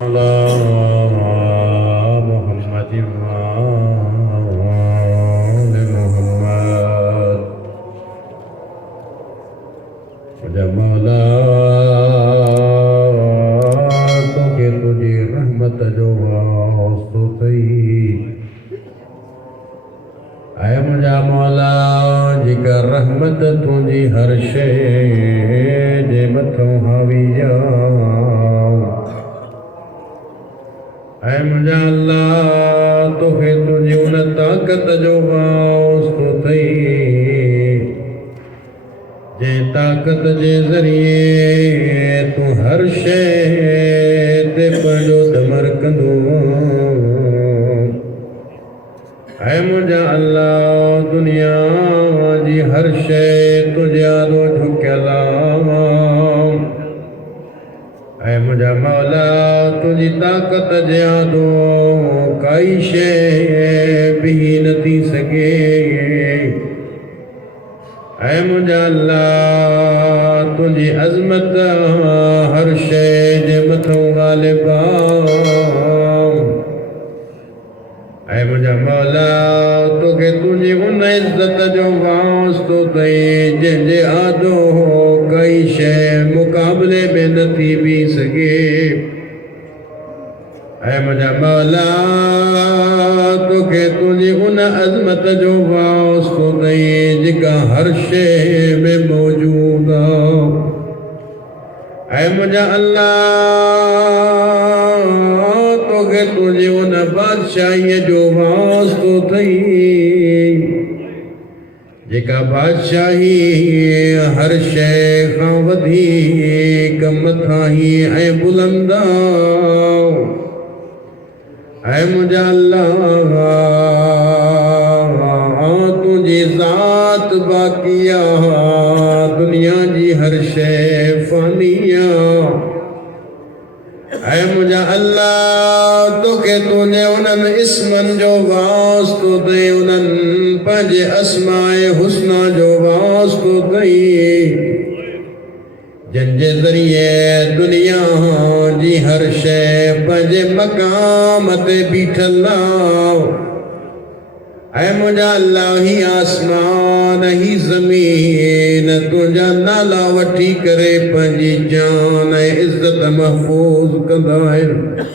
على محمد وآل محمد जमाला तो के तुझी रहमत जो वास्तो थई ऐ मुंहिंजा मौला जेका रहमत तुंहिंजी हर शइ जे मथां हावी ऐ मुंहिंजा अल्लाह तोखे तुंहिंजी उन ताक़त जो वास्तो थई जे ताक़त जे ज़रिए तूं हर शइ ते पंहिंजो दमर कंदो ऐ मुंहिंजा अल्लाह दुनिया जी हर शइ तुंहिंजे आॾो झुकियल ऐ मुंहिंजा मौला तुंहिंजी ताक़त जे आॾो काई शइ बिही नथी सघे ऐ मुंहिंजा अल्लाह तुंहिंजी अज़मत हर शइ जे मथां ग़ालिब ऐ मुंहिंजा मौला तोखे तुंहिंजी उन इज़त जो वास्तो अथई जंहिंजे आॾो काई शइ मुक़ाबले में नथी बीह सघे ऐ मुंहिंजा मौला तोखे तुंहिंजी उन अज़मत जो वास्तो अथई जेका हर शइ में मौजूद ऐ मुंहिंजा अल्लाह तोखे तुंहिंजी उन बादशाहीअ जो वास्तो अथई जेका बादशाही हर शइ खां वधीक मथां ई ऐं बुलंद ऐ मुंहिंजा अल्लाह तुंहिंजी ज़ात बाक़ी दुनिया जी हर शइ फ़ानी ऐ मुंहिंजा अल्लाह तोखे तुंहिंजे उन्हनि इस्मनि जो वास्तो अथई उन्हनि पंहिंजे अस्माए हुस्ना जो वास्तो अथई जंहिंजे ज़रिए दुनिया जी हर शइ पंहिंजे मक़ाम ते बीठल ऐ मुंहिंजा अल्लाह ही आसमान ही ज़मीन तुंहिंजा नाला वठी करे पंहिंजी जान ऐं इज़त महफ़ूज़ कंदा आहिनि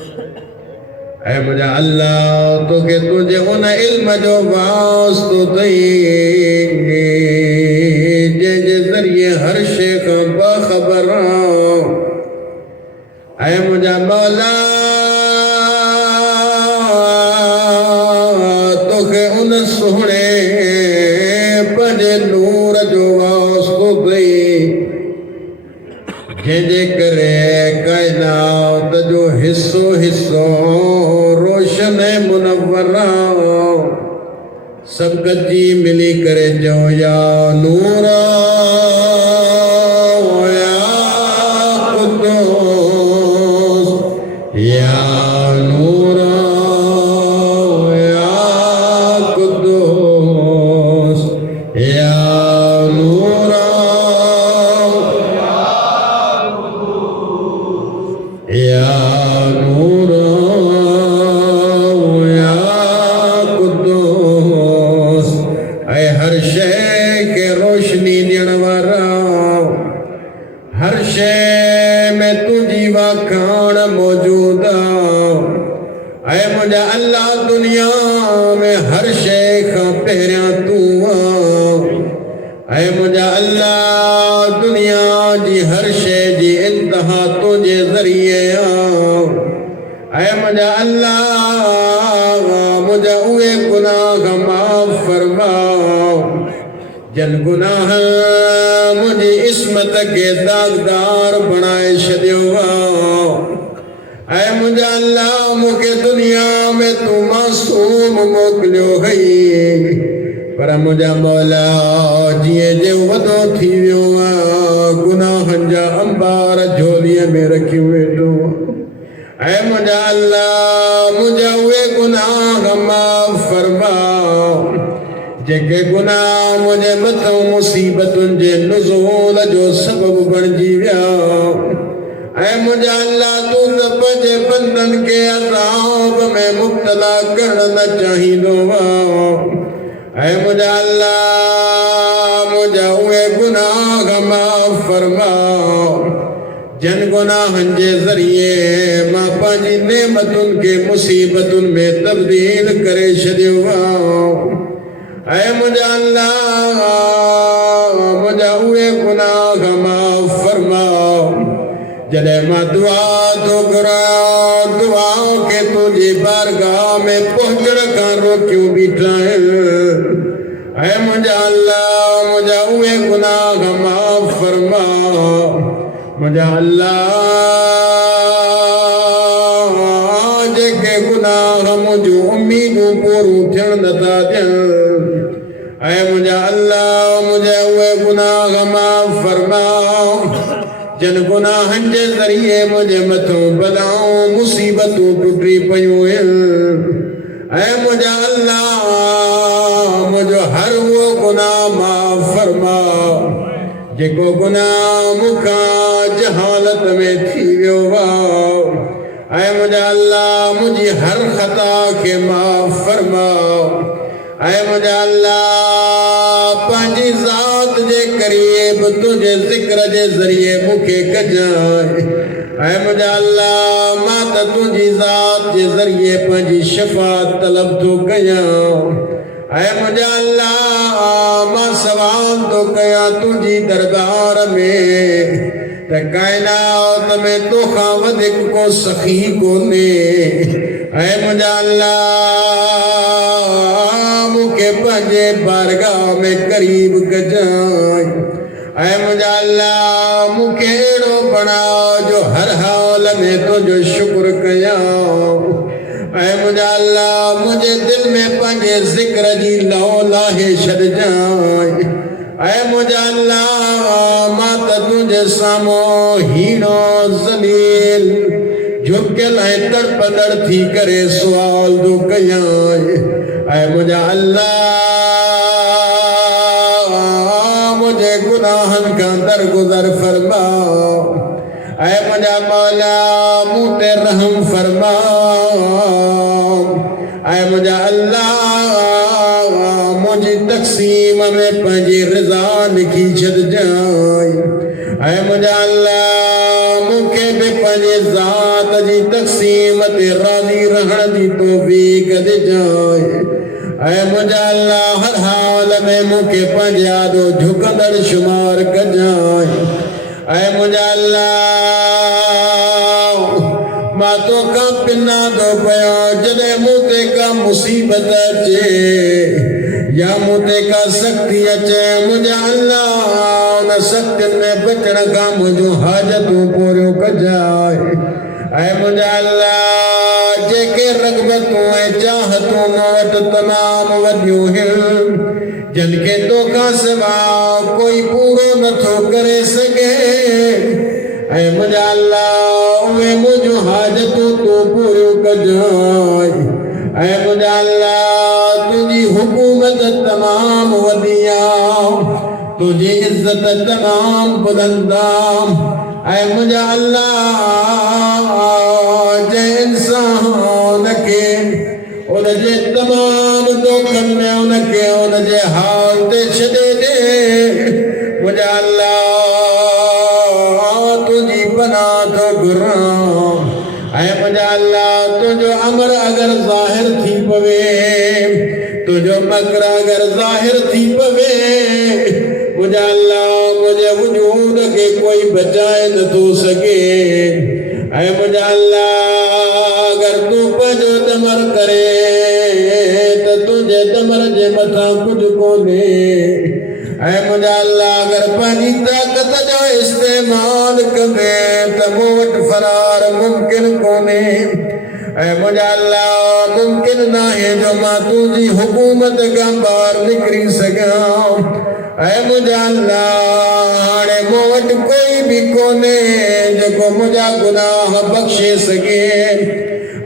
ऐ मुंहिंजा अल्लाह तोखे तुंहिंजे उन इल्म जो वास्तो अथई जंहिंजे ज़रिए हर शइ खां बाख़बर ऐ मुंहिंजा मौला तोखे उन सुहिणे पंहिंजे नूर जो वास्तो अथई जंहिंजे करे काइनात जो हिसो हिसो रोशन ऐं मुनव्वर सभु गॾिजी मिली करे चओ या नूर या कुद्दूस या नूर या कुद्दूस या नूर या नूर या कुद्दूस ऐ हर शइ खे रोशनी ॾियण वारा हर शइ में तुंहिंजी वाखाण मौजूद ऐ मुंहिंजा अल्लाह दुनिया में हर शइ खां पहिरियां तूं ऐ मुंहिंजा अल्लाह दुनिया जी हर शइ जी इंतहा तुंहिंजे ज़रिए ऐ मुंहिंजा अल्लाह मुंहिंजा उहे गुनाह माफ़ फरमाओ जन गुनाह मुंहिंजी इस्मत खे दागदार बणाए छॾियो ऐ मुंहिंजा अल्लाह मूंखे दुनिया में तूं मासूम मोकिलियो हुई पर मुंहिंजा मौला जीअं जे वॾो थी वियो गुनाहनि जा अंबार झोलीअ में रखी वेठो ऐ मुंहिंजा अल्लाह मुंहिंजा उहे गुनाह माफ़ फरमाओ जेके गुनाह मुंहिंजे मथां मुसीबतुनि जे नुज़ूल जो सबबु बणिजी विया ऐ मुझा अल्लाह तू त पंहिंजे बंदन के अज़ाब में मुब्तला करण न चाहींदो ऐ मुझा अल्लाह मुझा उहे गुनाह माफ़ फरमा जन गुनाहन जे ज़रिए मां पंहिंजी नेमतुन के मुसीबतुन में तब्दील करे छॾियो ऐ मुझा अल्लाह मुझा उहे गुनाह माफ़ फरमा जॾहिं मां दुआ तो घुरां दुआ के तुझी बारगाह में पहुंचण खां रोकियूं बीठा ऐ मुझा अल्लाह मुझा उहे गुनाह माफ़ फरमा मुझा अल्लाह जेके गुनाह मुझूं उम्मीदूं पूरूं थियण नथा ॾियनि ऐ मुझा अल्लाह मुझा उहे गुनाह माफ़ फरमा जन गुनाहन जे ज़रिए मुझे मथों बलाऊं मुसीबतूं टुटी पयूं ऐ मुझा अल्लाह मुझो हर वो गुनाह माफ़ फरमा जेको गुनाह मुखां जहालत में थी वियो ऐ मुझा अल्लाह मुझी हर खता के माफ़ फरमा ऐ मुझा अल्लाह पंहिंजी ज़ात जे करीब तुझे ज़िक्र जे ज़रिए मुखे कजाए ऐ मुझा अल्लाह मां त तुझी ज़ात जे ज़रिए पंहिंजी शफ़ाअत तलब थो कयां ऐ मुझा अल्लाह मां सवाल तो कयां तुझी दरबार में त कायनात में तोखां वधीक को सखी कोन्हे ऐ मुझा अल्लाह मुखे पंहिंजे बारगाह में करीब कजाए ऐ मुझा अल्लाह मुखे अहिड़ो बणाओ जो हर हाल में तुझो शुक्र कयां ऐ मुझा अल्लाह मुझे दिल में पंहिंजे ज़िक्र जी लौ लाहे छॾजाए ऐ मुझा अल्लाह मां त तुझे साम्हूं हीनो ज़लील झुकियल ऐं तड़पंदड़ थी करे सुवाल थो कयां ऐ मुझा अल्लाह मुझे गुनाहन खां दरगुज़र फरमा ऐ मुझा मौला मूं ते रहम फरमा ऐ मुझा अल्लाह मुझी तक़सीम में पंहिंजी रिज़ा लिखी छॾजाए ऐ मुझा अल्लाह मूंखे बि पंहिंजे ज़ात जी तक़सीम ते राज़ी रहण जी तौफ़ीक़ ॾिजाए ऐ मुझा अल्लाह हर हाल में मूंखे पंहिंजे आॾो झुकंदड़ शुमार कजाए ऐ मुझा अल्लाह मां तोखां पिना थो पयो जॾहिं मूं ते का मुसीबत अचे या मूं ते का सख़्ती अचे मुझा अल्लाह उन सख़्तियुनि में बचण खां मुंहिंजूं हाजतूं पूरियूं कजाए ऐ मुझा अल्लाह जेके रग़बतूं ऐं चाहतूं मूं वटि तमामु वॾियूं आहिनि जिन खे तोखां सिवा कोई पूरो नथो करे सघे ऐ मुझा अल्लाह उहे मुंहिंजूं हाजतूं तूं पूरियूं कजाए ऐ मुझा अल्लाह तुंहिंजी हुकूमत तमामु वॾी आहे तुझी इज्जत तमाम बुलंद ऐ मुझा अल्लाह जे इंसान के उनजे तमाम दुखन में उनके उनजे हाल ते छॾे ॾे मुझा अल्लाह तुझी पनाह थो घुरां ऐ मुझा अल्लाह तुझो अमर अगर ज़ाहिर थी पवे तुझो मकर अगर ज़ाहिर थी पवे मुझा अल्लाह मुझे वजूद के कोई बचाए नथो सके ऐ मुझा अल्लाह अगर तू पंहिंजो दमर करे त तुझे दमर जे मथां कुझु कोन्हे ऐ मुझा अल्लाह अगर पंहिंजी ताक़त जो इस्तेमाल करे त मूं वटि फरार मुमकिन कोन्हे ऐ मुझा अल्लाह मुमकिन नाहे जो मां तुंहिंजी हुकूमत खां ॿाहिरि निकिरी सघां ऐ मुझा अल्लाह हाणे मूं वटि कोई भी कोन्हे जेको मुंहिंजा गुनाह बख़्शे सघे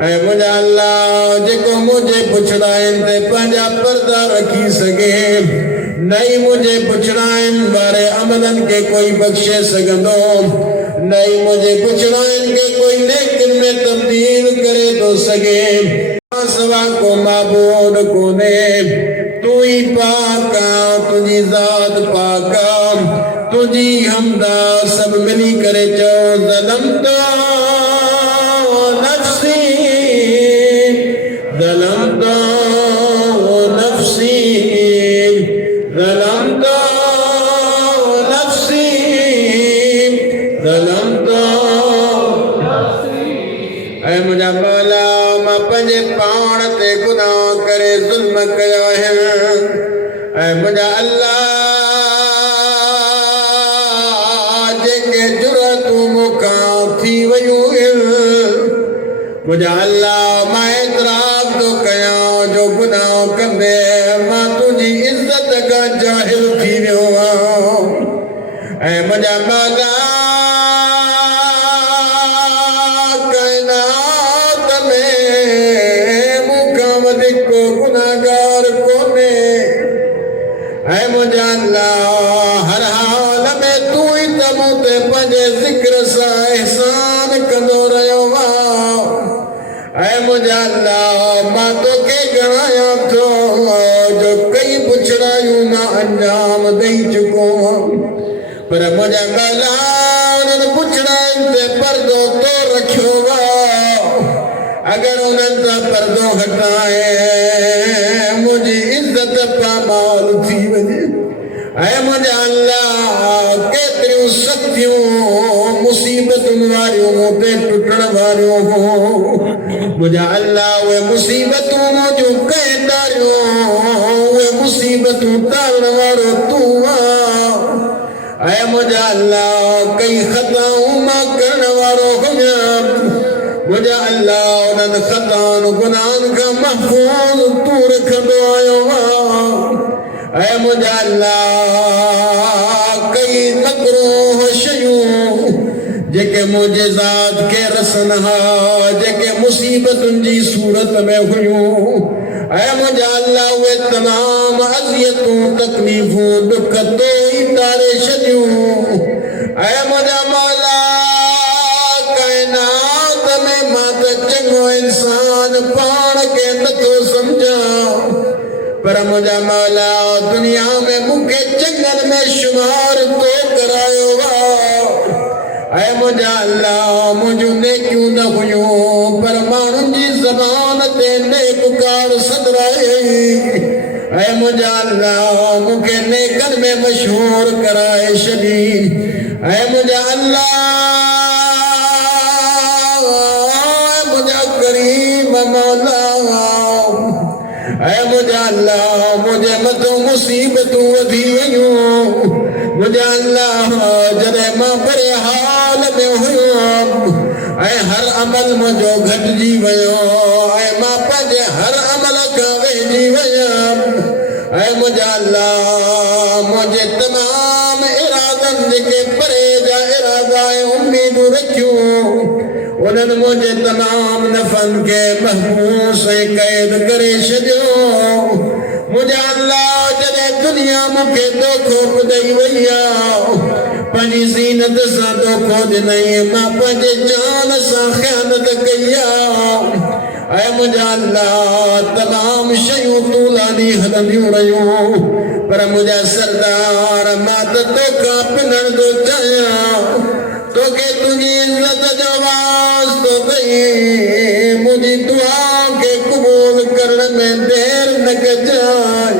ऐ मुझा अल्लाह जेको मुंहिंजे पुछड़ाइनि ते पंहिंजा पर्दा रखी सघे न ई मुंहिंजे पुछड़ाइनि वारे अमलनि खे कोई बख़्शे सघंदो नहीं मुझे पुछना इनके कोई लेकिन में तब्दील करे तो सके सवा को माबूद को ने तू ही पाका तुझी जात पाका तुझी हमदा सब मिली करे चो ज़लम तो नफ्सी ज़लम तो नफ्सी ज़लम तो नफ्सी ज़लम तो ऐ मुझा मौला मां पंहिंजे पाण ते गुनाह करे ज़ुल्म कयो है ऐ मुझा अल्लाह जेके जुरतूं मूंखां थी वयूं मुझा अल्लाह मां एतराफ़ थो कयां जो गुनाह कंदे मां तुंहिंजी इज़त खां जाहिल थी वियो आहियां ऐं मुझा मौला हर हाल में तू ही तमो ते पंहिंजे ज़िक्र सां एहसान कंदो रहियो ऐ मुंहिंजा अल्लाह मां तोखे ॻणायां थो जो कई पुछड़ायूं मां अंजाम ॾेई चुको पर मुंहिंजा मौला उन्हनि पुछड़ायुनि ते पर्दो तो रखियो अगर उन्हनि सां पर्दो हटाए मुंहिंजी इज़त पामाल थी वञे ऐ मुंहिंजा अल्लाह केतिरियूं सख़्तियूं मुसीबतुनि वारियूं मूं ते टुटण वारियूं मुंहिंजा अल्लाह उहे मुसीबतूं मुंहिंजूं कंहिं तारियूं उहे मुसीबतूं तारण वारो तूं ऐ मुंहिंजा अल्लाह कई ख़ताऊं मां करण वारो हुयमि मुंहिंजा अल्लाह उन्हनि ख़ताउनि गुनाहनि खां महफ़ूज़ तूं रखंदो आयो ऐ मुंहिंजा अल्लाह कई मकरूह शयूं जेके मुंहिंजे ज़ात खे रसन हा जेके मुसीबतुनि जी सूरत में हुयूं ऐ मुंहिंजा अल्लाह उहे तमाम अज़ियतूं तकलीफ़ूं दुख तो ई तारे छॾियूं ऐ मुंहिंजा मौला काइनात में मां त चङो इंसान पाण खे नथो सम्झां पर मुंहिंजा मौला दुनिया में मूंखे चङनि में शुमार तो करायो ऐ मुंहिंजा अल्लाह मुंहिंजूं नेकियूं न हुयूं पर माण्हुनि जी ज़बान ते नेककार सदराए ऐ मुंहिंजा अल्लाह मूंखे नेकनि में मशहूर कराए छॾी ऐ मुंहिंजा अल्लाह मुंहिंजा करीम मौला ऐ मुंहिंजा अल्लाह मुंहिंजे मथां मुसीबतूं वधी वयूं मुंहिंजा अल्लाह जॾहिं मां बुरे हाल में हुयुमि ऐं हर अमल मुंहिंजो घटिजी वियो ऐं मां पंहिंजे हर अमल खां वेझी वयमि ऐं मुंहिंजा अल्लाह मुंहिंजे तमाम इरादनि जेके परे जा इरादा ऐं उम्मीदूं रखियूं उन्हनि मुंहिंजे तमाम नफ़नि खे महबूस ऐं क़ैद करे छॾियो मुंहिंजा अल्लाह जॾहिं दुनिया मूंखे धोखो ॾेई वई पंहिंजी ज़ीनत सां धोखो ॾिनई मां पंहिंजे जान सां ख़यानत कई ऐ मुंहिंजा अल्लाह तमाम शयूं तूं लाॾी हलंदियूं रहियूं पर मुंहिंजा सरदार मां त तोखां पिनण थो चाहियां तोखे तुंहिंजी इज़त जो वास्तो कई मुंहिंजी दुआ खे क़बूल करण में देर न कजांइ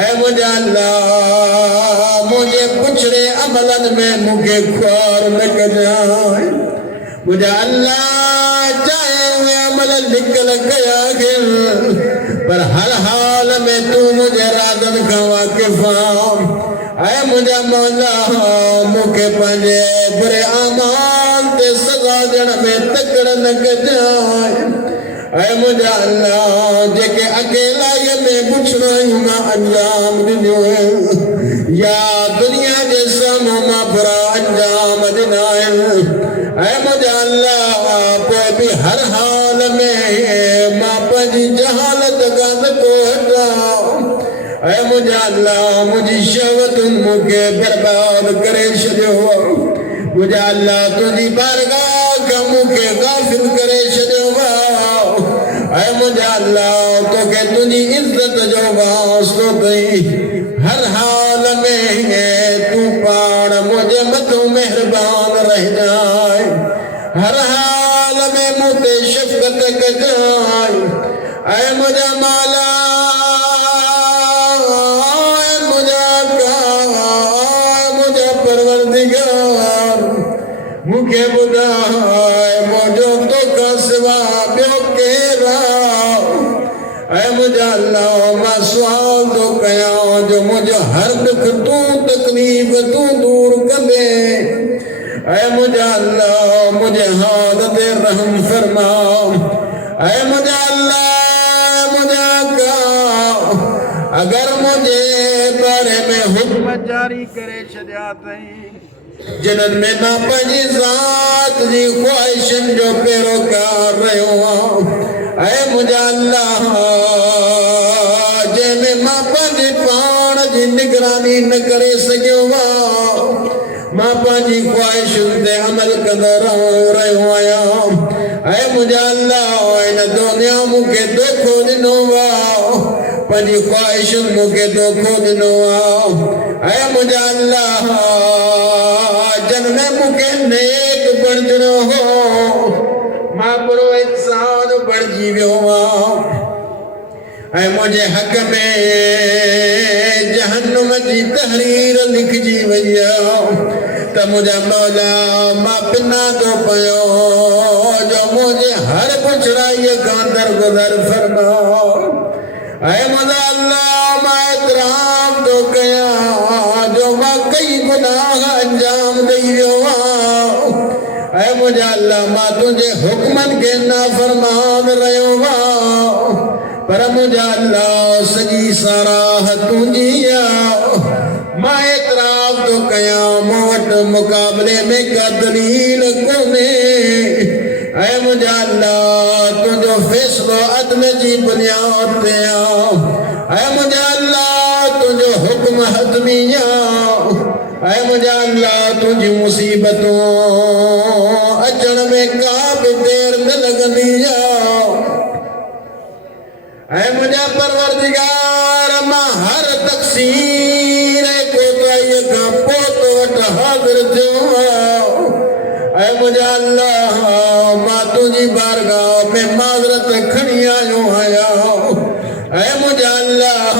ऐ मुंहिंजा अल्लाह मुंहिंजे पुछड़े अमलनि में मूंखे ख्वार न कजांइ मुंहिंजा अल्लाह चाहे उहे अमल निकल कया पर हर हाल में तूं मुंहिंजे राज़नि खां वाक़िफ़ ऐ मुंहिंजा मौला मूंखे पंहिंजे बुरे अमाल ते सज़ा ॾियण में तकड़ न कजांइ ऐ मुंहिंजा अल्लाह जेके अकेलाईअ में पुछड़ायूं मां अंजाम ॾिनियूं या दुनिया जे साम्हूं मां बुरा अंजाम ॾिना ऐ मुंहिंजा अल्लाह पोइ बि हर हाल में मां पंहिंजी जहालत खां नथो हटां ऐ मुंहिंजा अल्लाह मुंहिंजी शहवतुनि मूंखे बर्बाद करे छॾियो मुझा अल्लाह तुझी बारगाह का मुखे गाफिल करे छॾियो ऐ मुझा अल्लाह तो के तुझी इज्जत जो वास्तो अथई हर हाल में तू पाण मुझे मथो मेहरबान रह जाए हर हाल में मुझे शफकत कजाए ऐ मुझा मौला मुझा परवरदिगार मुखे बुधाए मुझो तो का सिवा ॿियो केरु ऐ मुझा अल्लाह मां सुवाल तो कयां जो मुझो हर दुख तू तकलीफ़ तू दूर कंदे ऐ मुझा अल्लाह मुझे हाल ते रहम फरमा ऐ मुझा अल्लाह मुझा का अगर मुझे बारे में हुक्म जारी करे छॾिया अथई जिन्हनि में मां पंहिंजी ज़ात जी ख्वाहिशनि जो पैरोकार रहियो आहियां ऐ मुझा अल्लाह जंहिंमें मां पंहिंजे पाण जी निगरानी न करे सघियो मां पंहिंजी ख्वाहिशुनि ते अमल कंदो रहियो आहियां ऐ मुझा अल्लाह इन दुनिया मूंखे धोखो ॾिनो पंहिंजी ख्वाहिशुनि मूंखे धोखो ॾिनो ऐ मुझा अल्लाह जन्म मूंखे नेक बणजणो हो मां बुरो इंसान बणजी वियो ऐ मुझे हक़ में जहन्नुम जी तहरीर लिखजी वई त मुझा मौला मां पिना थो पियो जो मुझे हर पुछड़ाईअ खां दरगुज़र फरमा ऐ मुझा अल्लाह मां एतराम थो कयां जो मां कई गुनाह अंजाम ॾेई वियो ऐ मुझा अल्लाह मां तुंहिंजे हुक्मनि खे नाफ़रमान रहियो पर मुझा अल्लाह सॼी साराह तुंहिंजी मां एतराफ़ थो कयां मूं वटि मुक़ाबले में का दलील कोन्हे ऐ मुझा अल्लाह तुंहिंजो फ़ैसिलो अदल जी बुनियाद ते ऐ मुझा अल्लाह तुंहिंजो हुक्म हतमी ऐ मुझा अल्लाह तुंहिंजी मुसीबतूं अचण में का बि देर न लॻंदी ऐ मुझा परवरदिगार मां हर तक़सीर कोताहीअ खां पोइ तो वटि हाज़िर थियो ऐ मुझा अल्लाह मां तुंहिंजी बारगाह में माज़रत खणी आयो आहियां ऐ मुझा अल्लाह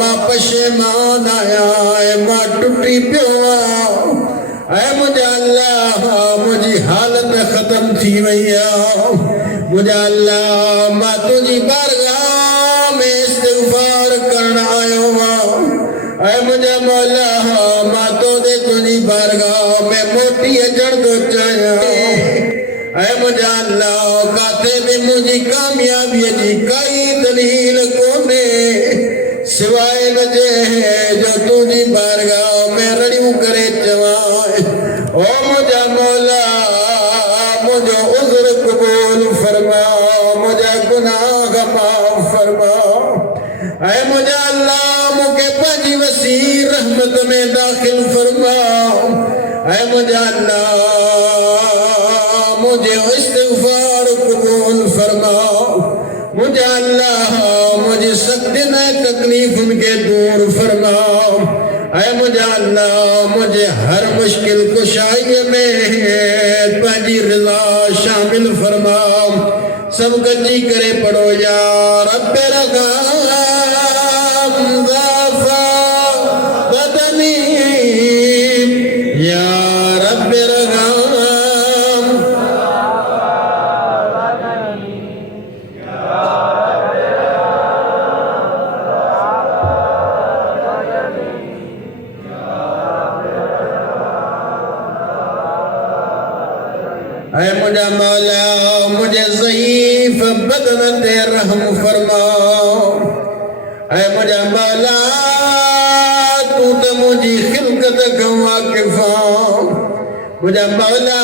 मां पशेमान आहियां ऐं मां टुटी पियो ऐ मुझा अल्लाह मुंहिंजी हालत ख़तम थी वई मुझा अल्लाह मां तुंहिंजी बारगाह में इस्तिग़फ़ार करण आयो ऐ मुझा मौला मां तोखे तुंहिंजी बारगाह में मोटी अचण थो चाहियां ऐ मुझा अल्लाह काथे बि मुंहिंजी कामयाबीअ जी काई दलील कोन्हे सिवाय हिनजे जो तुंहिंजी बारगाह में रड़ियूं करे चवां ओ मुझा मौला मुझो उज़्र क़बूल फरमा मुझा गुनाह माफ़ फरमा ऐ मुझा अल्लाह मूंखे पंहिंजी वसी रहमत में दाख़िल फरमा ऐ मुझा अल्लाह मुझे इस्तिग़फ़ार क़बूल फरमा मुझा अल्लाह मुझे सख्तिन तकलीफ़ुनि के दूर फरमा ऐ मुझा अल्लाह मुझे हर मुश्किल कुशाईअ में पंहिंजी रिज़ा शामिल फरमा सब गजी करे पढ़ो या रब रग़म ज़ाफ़ा बदनी या रब रग़म ऐ मुझा मौला मुझे ज़ईफ़ बदन ते रहम फरमाओ ऐ मुझा मौला तू तो मुझी खिलकत खां वाक़िफ़ मुझा मौला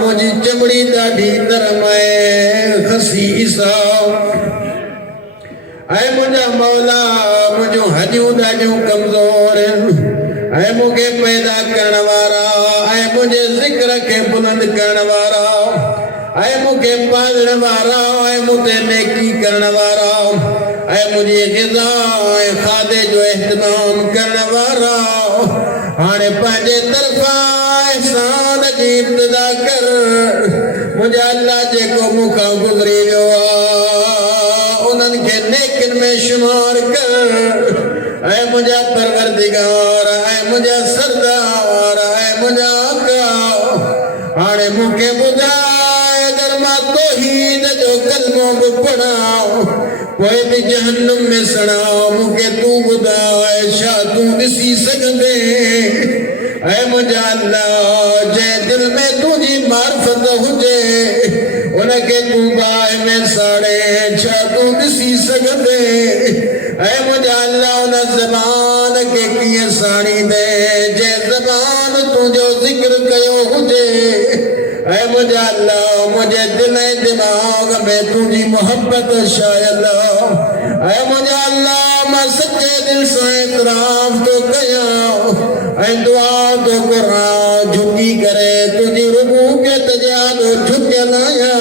मुझी चमड़ी ॾाढी नरम है खसीस ऐ मुझा मौला मुझो हॾियूं ॾाढियूं कमज़ोर ऐ मूंखे पैदा करण वारा ऐ मुझे के बुलंद करण वारा ऐ मुखे पालण वारा ऐ मुते नेकी करण वारा ऐ मुझे ग़िज़ा ऐ खादे जो एहतमाम करण वारा हाणे पंहिंजे तरफ़ा एहसान जी इब्तिदा कर मुझे अल्लाह जेको मुखां गुज़री वियो उन्हनि खे नेकिन में शुमार कर ऐ मुझा परवरदिगार ऐ मुझा सरदार ऐ मुझा आका हाणे मुखे ॿुधाए अगर मां तौहीद जो कलमो बि पढ़ां पोइ बि जहन्नुम में सड़ा मुखे तू ॿुधाए छा तू ॾिसी सघंदे ऐ मुझा अल्लाह जंहिं दिल में तुंहिंजी मार्फत हुजे उनखे तू बाहि में साड़े छा तू ॾिसी सघंदे ऐ मुझा अल्लाह उन ज़बान खे कीअं साड़ींदे जंहिं ज़बान तुंहिंजो ज़िक्र कयो हुजे ऐ मुझा अल्लाह मुझे दिल ऐं दिमाग़ में तुंहिंजी मोहब्बत शायल ऐ मुझा अल्लाह मां सचे दिल सां इतराफ़ थो कयां ऐं दुआ थो करां झुकी करे तुंहिंजी रुबूबियत जे आॾो झुकियल आहियां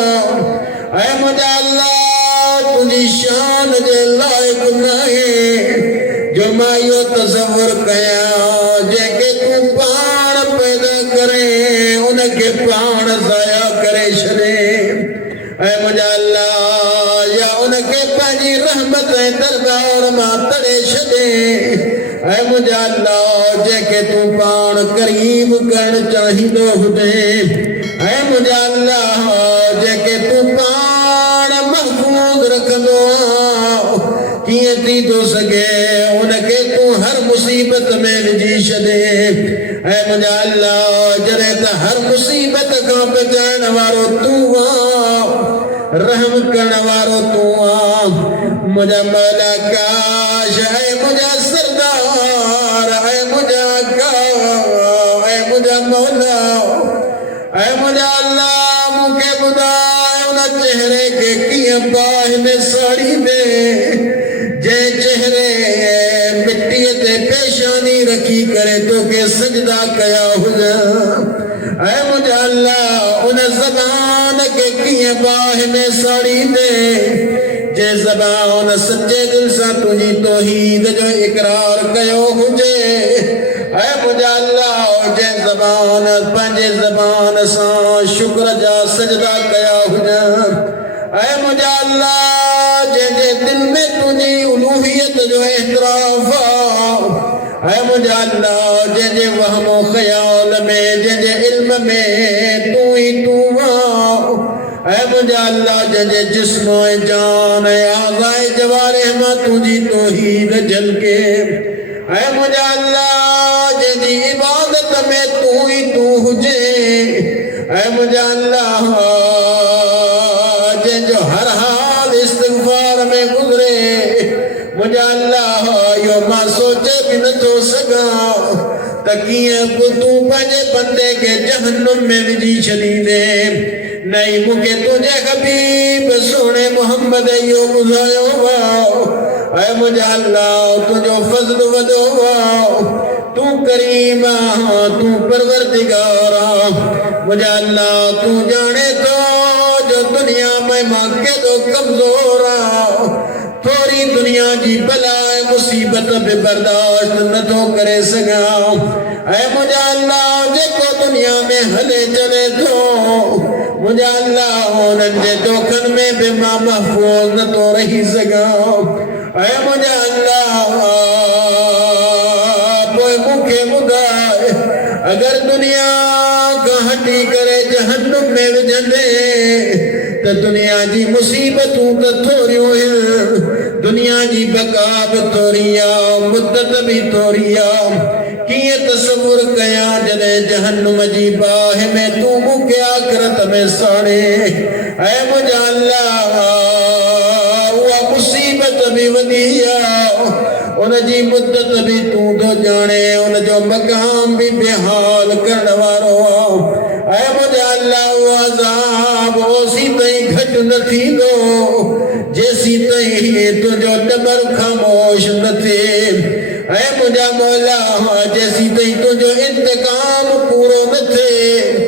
ऐ मुझा अल्लाह तुंहिंजी शान जे लाइक़ नाहे जो मां इहो तसव्वुर कयां जंहिंखे तूं पाण पैदा करे उनखे पाण ज़ाया करे छॾे ऐ मुझा अल्लाह या उनखे पंहिंजी रहमत ऐं दरबार मां तड़े छॾे ऐ मुझा अल्लाह जंहिंखे तूं पाण करीब करणु चाहींदो हुजे ऐ मुझा अल्लाह जंहिंखे तूं पाण महफूज़ रखंदो कीअं थी थो सघे उनखे तूं हर मुसीबत में विझी छॾे ऐ मुझा अल्लाह जॾहिं त हर मुसीबत खां बचाइण वारो तूं रहम करण वारो तूं मुझा मौला काश ऐ मुझा सरदार ऐ मुझा आका ऐ मुझा मौला ऐ मुझा अल्लाह मूंखे ॿुधाए उन चेहरे खे कीअं बाहि में साड़ींदे जंहिं चेहरे मिटीअ ते पेशानी रखी करे तोखे सजदा कया हुआ ऐ मुझा अल्लाह उन ज़बान खे कीअं बाहि में साड़ींदे जे ज़बान सच्चे दिल सां तुंहिंजी तौहीद जो इक़रार कयो हुजे ऐ मुझा अल्लाह जंहिं ज़बान पंहिंजे ज़बान सां शुक्र जा सजदा कया हुआ ऐ मुझा अल्लाह जंहिंजे दिल में तुंहिंजी उलूहियत जो एतिराफ़ ऐ मुझा अल्लाह जंहिंजे वहमो ख़याल में जंहिंजे इल्म में तूं ई तूं ऐ मुझा अल्लाह जंहिंजे जिस्म ऐं जान ऐं आज़ाए जवारिह मां तुंहिंजी तौहीद झलके ऐ मुझा अल्लाह जंहिंजी इबादत में तूं ई तूं हुजे ऐ मुझा अल्लाह जंहिंजो हर हाल इस्तिग़फ़ार में गुज़रे मुझा अल्लाह इहो मां सोचे बि नथो सघां त कीअं तूं पंहिंजे बंदे खे जहन्नुम में विझी छॾींदे नहीं मुखे तुझे हबीब सोने मोहम्मद इहो ॿुधायो ऐ मुझा अल्लाह तुंहिंजो फज़्ल वॾो तूं करीम तूं परवरदिगार मुझा अल्लाह तूं ॼाणे थो जो दुनिया में मां केॾो कमज़ोर थोरी दुनिया जी बलाए मुसीबत बि बर्दाश्त नथो करे सघां ऐ मुझा अल्लाह जेको दुनिया में हले चले थो मुझा अल्लाह उन्हनि जे दोखनि में बि मां महफ़ूज़ नथो रही सघां ऐ मुझा अल्लाह पोइ मूंखे ॿुधाए अगर दुनिया खां हटी करे जहन्नुम में विझंदे त दुनिया जी मुसीबतूं त थोरियूं दुनिया जी बका बि थोरी मुद्दत भी थोरी कीअं तसव्वुर कयां जॾहिं जहन्नुम जी बाहि में तूं मूंखे आख़िरत में साड़े ऐ मुझा अल्लाह उहा मुसीबत भी वॾी उन जी मुद्दत भी तूं थो ॼाणे उन जो मक़ाम भी बेहाल करण वारो ऐ मुझा अल्लाह उहो अज़ाब ओसी ताईं घटि न थींदो जेसी ताईं तुंहिंजो डबर ख़ामोश न थिए ऐ मुझा मौला जेसी ताईं तुंहिंजो इंतकाम पूरो न थिए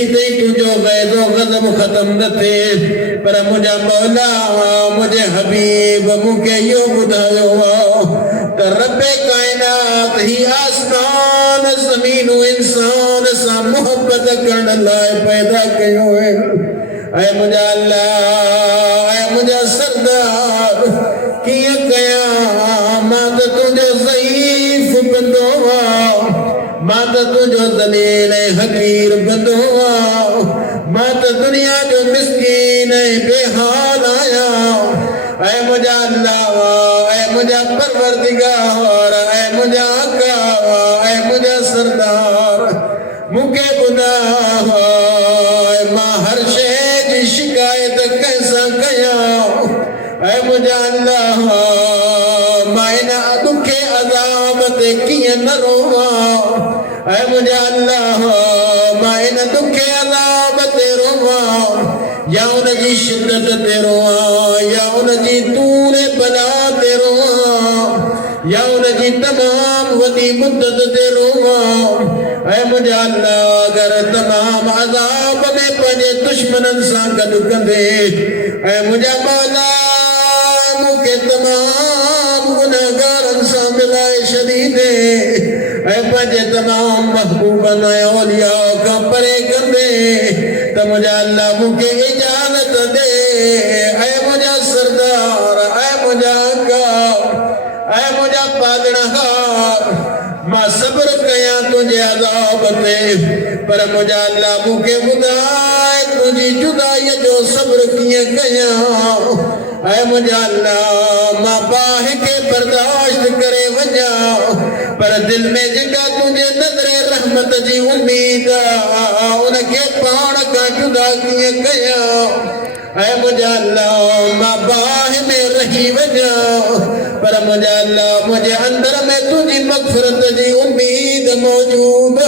तेसी ते तुझो गैज़ो गज़ब ख़त्म न थे पर मुझा मौला मुझे हबीब मुके यो बुधायो त रब्बे कायनात ही आसमान ज़मीन इंसान सा मोहब्बत करण लाए पैदा कयो है ऐ मुझा अल्लाह ऐ मुझा सरदार किया कया मां त तुझो ज़ईफ़ बंदो मां त तुझो ज़लील हकीर बंदो मां त दुनिया जो मिस्कीन बेहाल आया ऐ मुझा अल्लाह ऐ मुझा परवरदिगार ऐ मुझा आका ऐ मुझा सरदार मुके बुधा मां हर शय जी शिकायत कैसा कया ऐ मुझा अल्लाह मां इन दुखे अज़ाब ते कीअं न रोवा ऐ मुझा अल्लाह मां इन दुखे अज़ाब ते रोवा या उन जी शिद्दत ते रोवा या उन जी तूल बला ते रोवा या उन जी तमाम वॾी मुद्दत ते रोवा ऐ मुझा अल्लाह अगर तमाम अज़ाब में पंहिंजे दुश्मननि सां गॾु कंदे ऐ मुझा मौला मुखे तमाम गुनहगारनि सां मिलाए छॾींदे ऐ पंहिंजे तमाम महबूबन ऐं औलिया खां परे कंदे त मुझा अल्लाह मुखे इजाज़त दे ऐ मुझा सरदार ऐ मुझा आका ऐ मुझा पालणहार मां सब्र कया तुझे अज़ाब ते पर मुझा अल्लाह मुखे ॿुधाए तुंहिंजी जुदाईअ जो सब्र कीअं कया ऐ मुझा अल्लाह मां बाहि खे बर्दाश्त करे वञा पर दिल में जेका तुझे नज़रे रहमत जी उम्मीद उनखे पाण खां जुदा कीअं कया ऐ मुझा अल्लाह मां बाहि में रही वञा पर मुझा अल्लाह मुझे अंदर में तुझी मग़फ़िरत जी उम्मीद मौजूद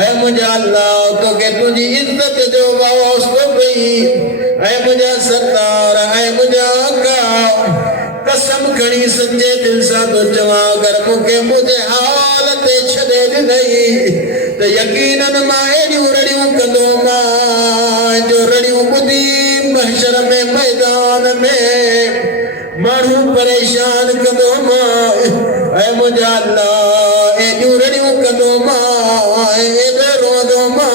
ऐ मुझा अल्लाह तोखे तुझी इज़्ज़त जो वास्तो पई ऐ मुझा सरदार ऐ मुझा आका कसम खणी सच्चे दिल सां तो चवां अगर मुखे मुझे हाल ते छॾे ॾिनई त यकीनन मां एॾियूं रड़ियूं कंदो मां जो रड़ियूं ॿुधी महशर में मैदान में माण्हू परेशान कंदो मां ऐ मुझा अल्लाह एॾियूं रड़ियूं कंदो मां एॾो रोंदो मां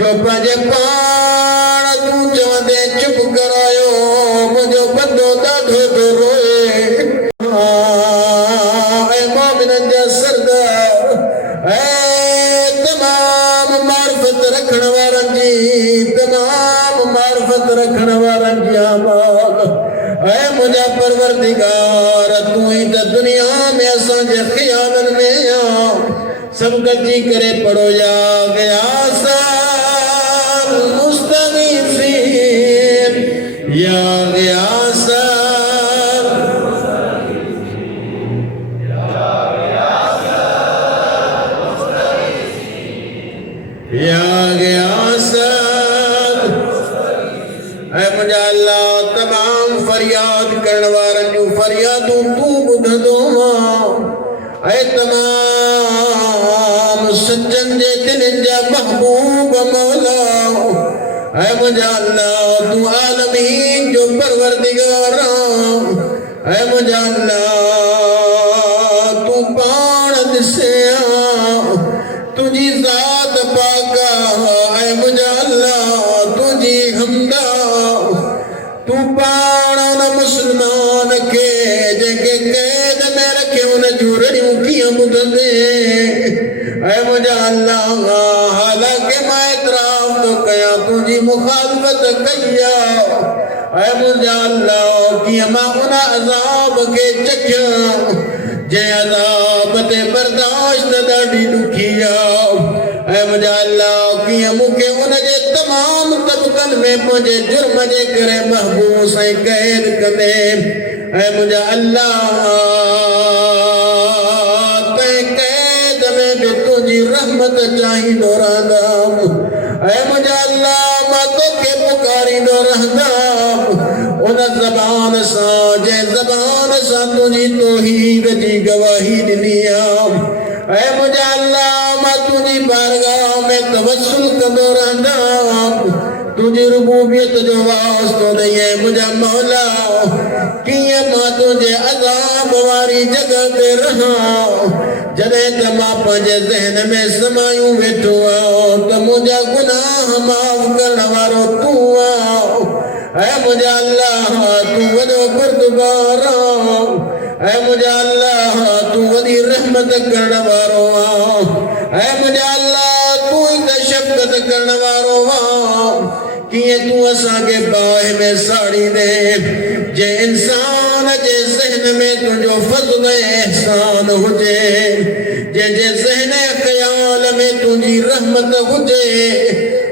जो पंहिंजे पाण तूं चवंदे चुप करायो मुंहिंजो बंदो ॾाढो थो रोए ऐ मोमिननि जा सरदार ऐ तमाम मार्फत रखण वारनि जी तमाम मार्फत रखण वारनि जी आमाद ऐ मुझा परवरदिगार तूं ही त दुनिया में असांजे ख़्यालनि में सब गॾिजी करे पढ़ो या ग़ियासल मुस्तग़ीसीन या ग़ियासल या ग़ियासल ऐ मुझा अल्लाह तमाम फरियाद करण वारनि जूं फरियादूं तूं ॿुधंदो ऐ तमाम सज्जन जे दिलनि जा महबूब मौला ऐ मुझा अल्लाह तूं आलमीन जो परवरदिगार ऐ मुझा अल्लाह तूं पाण ॾिसे तुझी ज़ात पाक ऐ मुझा अल्लाह तुझी हमदा तूं पाण उन मुस्लमान खे जेके क़ैद में रखे उन जूं रड़ियूं कीअं ॿुधंदे ऐ मुझा अल्लाह हालांकि मां इतराफ़ थो कयां तुंहिंजी मुखालफ़त कई ऐ मुझा अल्लाह कीअं मां उन अज़ाब खे चखियां जंहिं अज़ाब ते बर्दाश्त ॾाढी ॾुखी ऐ मुझा अल्लाह कीअं मूंखे उनजे तमाम तबक़नि में पंहिंजे जुर्म जे करे महबूस ऐं क़ैद कंदे ऐ मुझा अल्लाह तुझी रहमत चाहींदो रहंदमि ऐ मुझा अल्लाह मां तोखे पुकारींदो रहंदमि उन ज़बान सां जंहिं ज़बान सां तुंहिंजी तौहीद जी गवाही ॾिनी ऐ मुझा अल्लाह मां तुंहिंजी तुझी बारगाह में तवस्सुल कंदो रहंदा तुझी रुबूबियत जो वास्तो ॾिए मुंहिंजा मौला कीअं मां तुंहिंजे अज़ाब वारी जॻह ते रहां जॾहिं त मां पंहिंजे ज़हन में समायूं वेठो आहियां त मुंहिंजा गुनाह माफ़ करण वारो तूं ऐ मुंहिंजा अल्लाह तूं वॾो बुर्दगार ऐ मुंहिंजा अल्लाह तूं वॾी रहमत करण वारो ऐ मुंहिंजा अल्लाह तूं ई त शफ़क़त करण वारो कीअं तूं असांखे बाहि में साड़ी दे जे इंसान जे ज़हन में तुंहिंजो फज़्ल एहसान हुजे जंहिंजे ज़हन ख़्याल में तुंहिंजी रहमत हुजे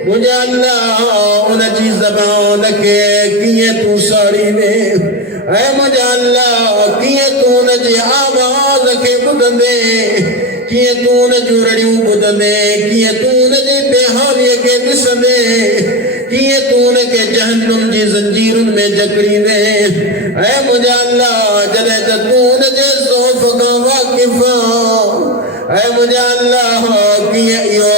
मुंहिंजा अल्लाह उन जी ज़बान खे कीअं तूं साड़ी दे ऐ मुंहिंजा अल्लाह कीअं तूं उन जी आवाज़ खे ॿुधंदे कीअं तूं उन जूं रड़ियूं ॿुधंदे कीअं तूं उन जी बेहालीअ खे ॾिसंदे कीअं तूं उनखे जहन्नुम जी ज़ंजीरुनि में जकड़ींदे ऐ मुंहिंजा अल्लाह जॾहिं त तूं उन जे ज़ौफ़ खां वाक़िफ़ ऐ मुंहिंजा अल्लाह कीअं इहो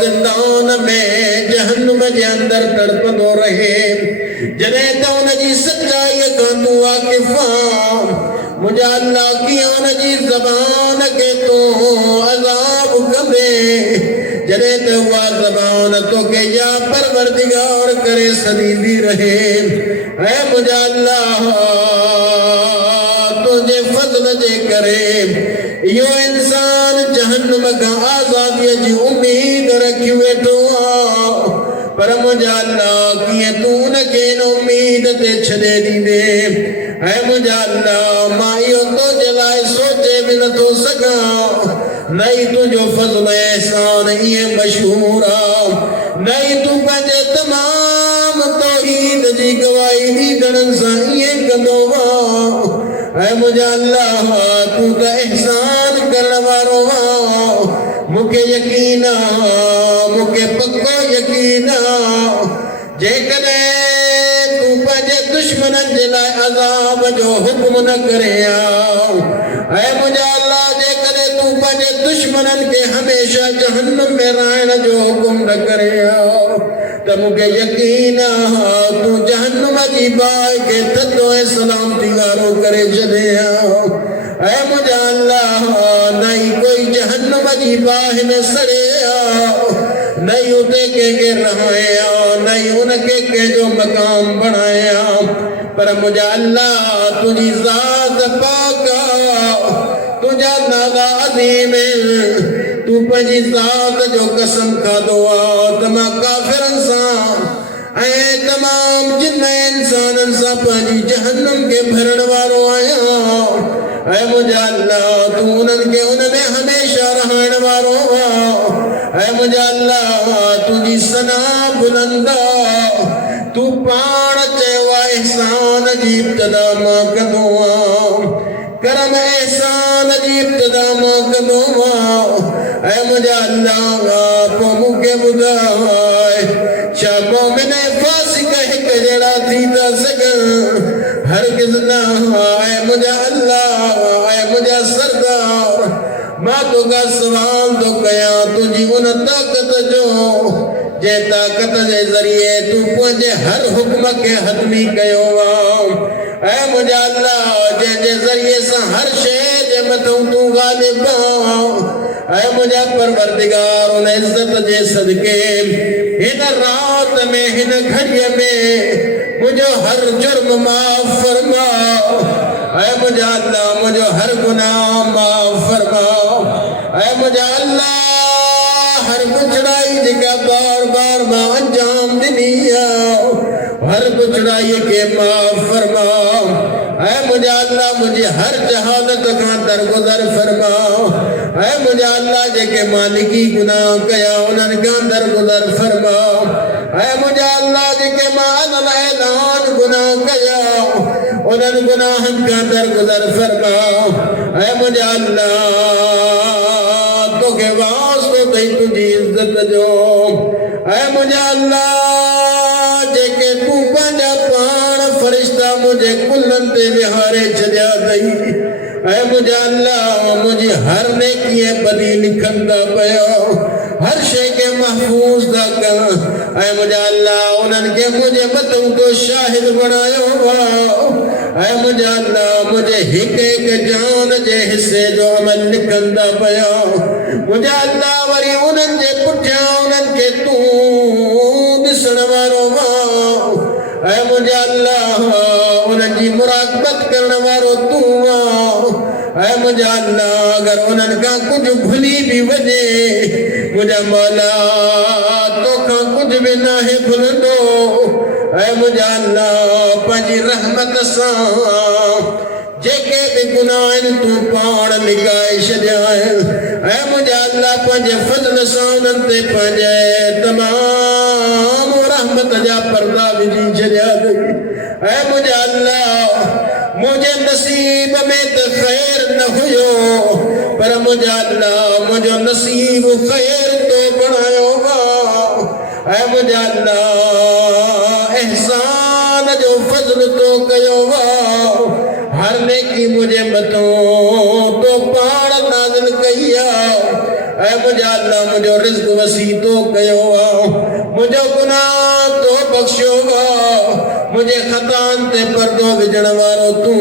ज़िंदान में जहन्नुम जे अंदरि तड़पंदो रहे जॾहिं त उन जी सचाईअ खां तूं वाक़िफ़ मुंहिंजा अल्लाह कीअं उन जी ज़बान खे तूं अज़ाब कंदे जॾहिं त उहा ज़बान तोखे या परवरदिगार करे सॾींदी रहे ऐ मुंहिंजा अल्लाह तुंहिंजे फज़ल जे करे इहो इंसान जहन्नुम खां आज़ादीअ जी उम्मीद रखी वेठो पर मुंहिंजा अल्लाह कीअं तूं उनखे इन उम्मीद ते छॾे ॾींदे ऐ मुंहिंजा अल्लाह मां इहो तुंहिंजे लाइ सोचे बि नथो सघां न ई तुंहिंजो फज़्ल एहसान ईअं मशहूर न ई तूं पंहिंजे तमामु तौहीद जी गवाही ॾींदड़नि सां ईअं कंदो ऐ मुंहिंजा अल्लाह तूं त एहसान करण वारो मूंखे यकीन मूंखे पको यकीन जेकॾहिं तूं पंहिंजे दुश्मननि जे लाइ अज़ाब जो हुक्म न करे ऐ मुंहिंजा अल्लाह जेकॾहिं तूं पंहिंजे दुश्मननि खे हमेशह जहन्नुम में रहण जो हुक्म न करे त मूंखे यकीन तूं जहन्नुम जी बाहि खे थधो ऐं सलामती वारो करे छॾे ऐ मुंहिंजा अल्लाह न ई कोई जहन्नुम जी बाहि में सड़े न ई उते कंहिंखे रहाए न ई उनखे कंहिंजो मक़ाम बणाए पर मुंहिंजा अल्लाह तुंहिंजी ज़ात पाक तुंहिंजा नाला अज़ीम तूं पंहिंजी ज़ात जो कसम खाधो त मां काफ़िरनि सां ऐं तमामु जिन इंसाननि सां पंहिंजी जहन्नुम खे भरण वारो आहियां ऐ मुंहिंजा अल्लाह तूं उन्हनि खे उन में हमेशह रहण वारो ऐ मुंहिंजा अल्लाह तुंहिंजी सना बुलंद तूं पाण चयो आहे एहसान जी इब्तिदा मां कंदो करम एहसान जी इब्तिदा मां कंदो ऐ मुंहिंजा अल्लाह पोइ मूंखे ॿुधाए छा मोमिन फासिक हिकु जहिड़ा थी था सघनि हरगिज़ न ऐ मुंहिंजा अल्लाह ऐ मुंहिंजा सरदार मां तोखां सवाल थो कयां तुंहिंजी उन ताक़त जो जे ताक़त जे ज़रिए तूं पंहिंजे हर हुक्म खे हतमी कयो ऐ मुंहिंजा अल्लाह जंहिंजे ज़रिए सां हर शइ जे मथां तूं ग़ालिब ऐ मुंहिंजा परवरदिगार उन इज़त जे सदके हिन रात में हिन घड़ीअ में मुंहिंजो हर जुर्म माफ़ फरमा ऐ मुंहिंजा अल्लाह मुंहिंजो हर गुनाह माफ़ फरमा ऐ मुंहिंजा अल्लाह हर बुछड़ाई जेका बार बार मां अंजाम ॾिनी हर बुछड़ाई खे माफ़ फरमा ऐ मुंहिंजा अल्लाह मुंहिंजी हर जहालत खां दरगुज़र फरमा ऐ मुंहिंजा अल्लाह जेके मालिकी गुनाह कया उन्हनि खां दरगुज़र फरमा ऐ मुंहिंजा अल्लाह जेके मां अनल ऐलान गुनाह कया उन्हनि गुनाहनि खां दरगुज़र फरमा ऐ मुंहिंजा अल्लाह तोखे वास्तो अथई तुंहिंजी इज़त जो ऐ मुंहिंजा अल्लाह जेके तूं पंहिंजा पाण फरिश्ता मुंहिंजे कुलनि ते विहारे छॾिया अथई ऐ मुंहिंजा अल्लाह मुंहिंजी हर नेकीअ बदी लिखंदा पिया हर शे के महफूज दा कर ऐ मुझा अल्लाह उन्हनि के मुझे मतों तो शाहिद बनायो ऐ मुझा अल्लाह मुझे हिक हिक जान जे हिस्से जो अमल लिखंदा पया मुझा अल्लाह वरी उन्हनि जे पुठियां उन्हनि के तू ॾिसण वारो ऐ मुझा अल्लाह उन्हनि जी मुराक़बत करण वारो तू ऐ मुझा अल्लाह अगर उन्हनि खां कुछ भुली भी वजे मुझा मौला तोखां कुछ भी नाहे भुलंदो ऐ मुझा अल्लाह पंहिंजी रहमत सां जेके भी गुनाह तू पाण लिकाए छॾिया ऐ मुझा अल्लाह पंहिंजे फज़ल सां उन्हनि ते पंहिंजे तमामु रहमत जा पर्दा विझी छॾिया ऐ मुझा अल्लाह मुझे नसीब में तो खैर न हुयो पर मुझा अल्लाह मुझो नसीब खैर तो बनायो ऐ मुझा अल्लाह एहसान जो फजल तो कयो हर नेकी मुझे मतो तो पाण नाज़िल कईया ऐ मुझा अल्लाह मुझो रिज़्क़ वसी तो कयो मुझो गुनाह तो बख्शियो मुझे खतान ते पर्दो विझण वारो तू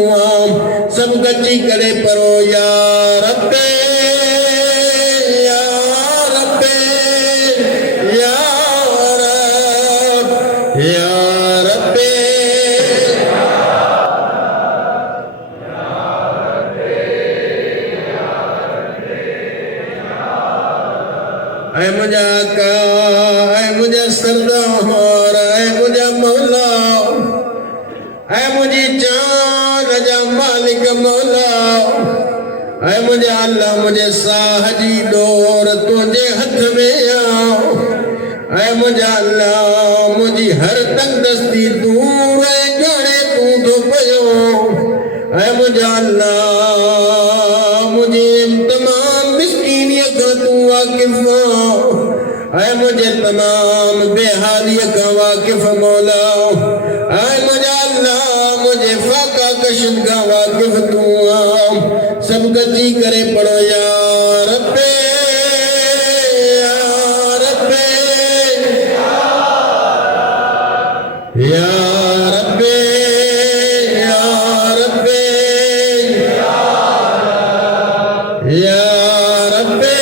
सब गची करे परो या रब्बे या रब्बे या रब या रब्बे ऐ मुझा आका ऐ मुझा सरदार ऐ मुझा मौला ऐ मुझी जान जा मालिक मौला ऐ मुझा अल्लाह मुझे साह जी डोर तुझे हथ में ऐ मुझा अल्लाह मुझी हर तंग दस्ती दूर जाने तू तो पयो ऐ मुझा अल्लाह मुझे तमाम मिस्कीनियत तू वाकिफ ऐ मुझे तमाम बेहालियत का वाकिफ मौला ऐ मुझा अल्लाह मुझे फाका कशन का वाकिफ तू सब गची करे पढ़ो या रब्बे या रब्बे या रब्बे या रब्बे या रब्बे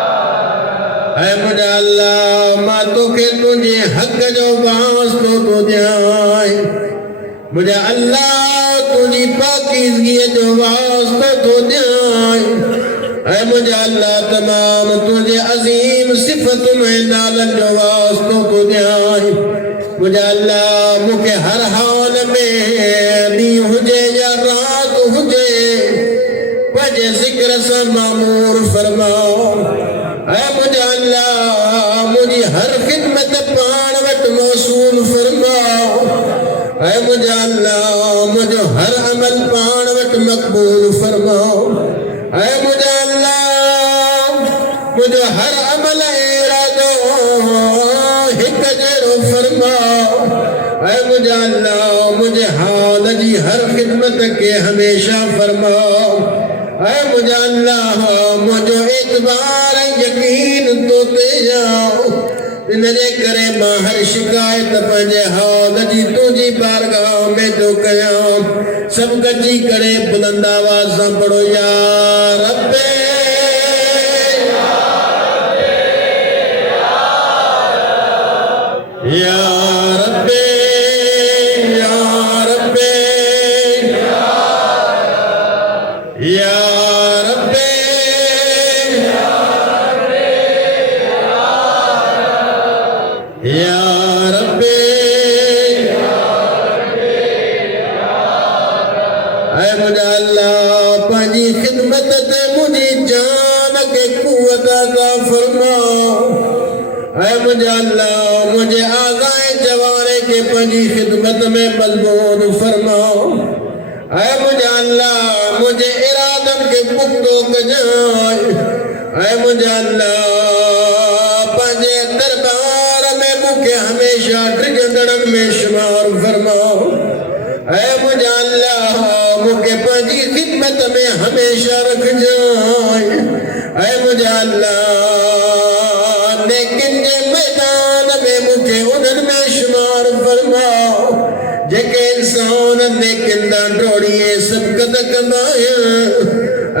ऐ मुझा अल्लाह मां तोखे तुझे हक जो वास्तो तो ॾियां मुझा अल्लाह तुझी पाकीज़गी जो वास्तो तो ॾियां ऐ मुझा अल्लाह तमाम तुझे अज़ीम सिफ़त में नालन जो वास्तो तो ॾियां मुझा अल्लाह मूंखे हर हाल में ॾींहुं हुजे या रात हुजे पंहिंजे ज़िक्र सां मामूर फरमाओ ऐ मुझा अल्लाह मुझी हर खिदमत पाण वट मौसूल फरमाओ ऐ मुझा अल्लाह मुझो हर अमल पाण वट मकबूल फरमाओ ऐ मुझा अल्लाह मुझो हर अमल इरादो हिक जहिड़ो फरमाओ ऐ मुझा अल्लाह मुझे हाल जी हर खिदमत के हमेशा फरमाओ ऐ मुझा अल्लाह मुझो एतबार यकीन तो ते जाओ इनजे करे मां हर शिकायत पंहिंजे हाल जी तुझी बारगाह में तो कयां सब गची करे बुलंद आवाज़ सां पढ़ो या रब्बे या रब्बे या रब्बे या रब्बे या रब्बे ऐ मुझा अल्लाह पंहिंजी खिदमत ते मुझी जान के कुवत अता फरमाओ ऐ मुझा अल्लाह मुझे आज़ाए जवारे के पंहिंजी खिदमत में मजबूत फरमाओ ऐ मुझा अल्लाह मुझे इरादन के पुख्तो कजाए ऐ मुझा अल्लाह पंहिंजे दरबार में मुके हमेशा टिकंदड़न में शुमार फरमाओ। ऐ मुझा अल्लाह मुके पंहिंजी खिदमत में हमेशा रख जाए। ऐ मुझा अल्लाह नेकिन जे मैदान में मुके उन्हनि में शुमार फरमाओ जेके इंसान नेकिन दा डोड़िए सबकत कंदा आहिनि।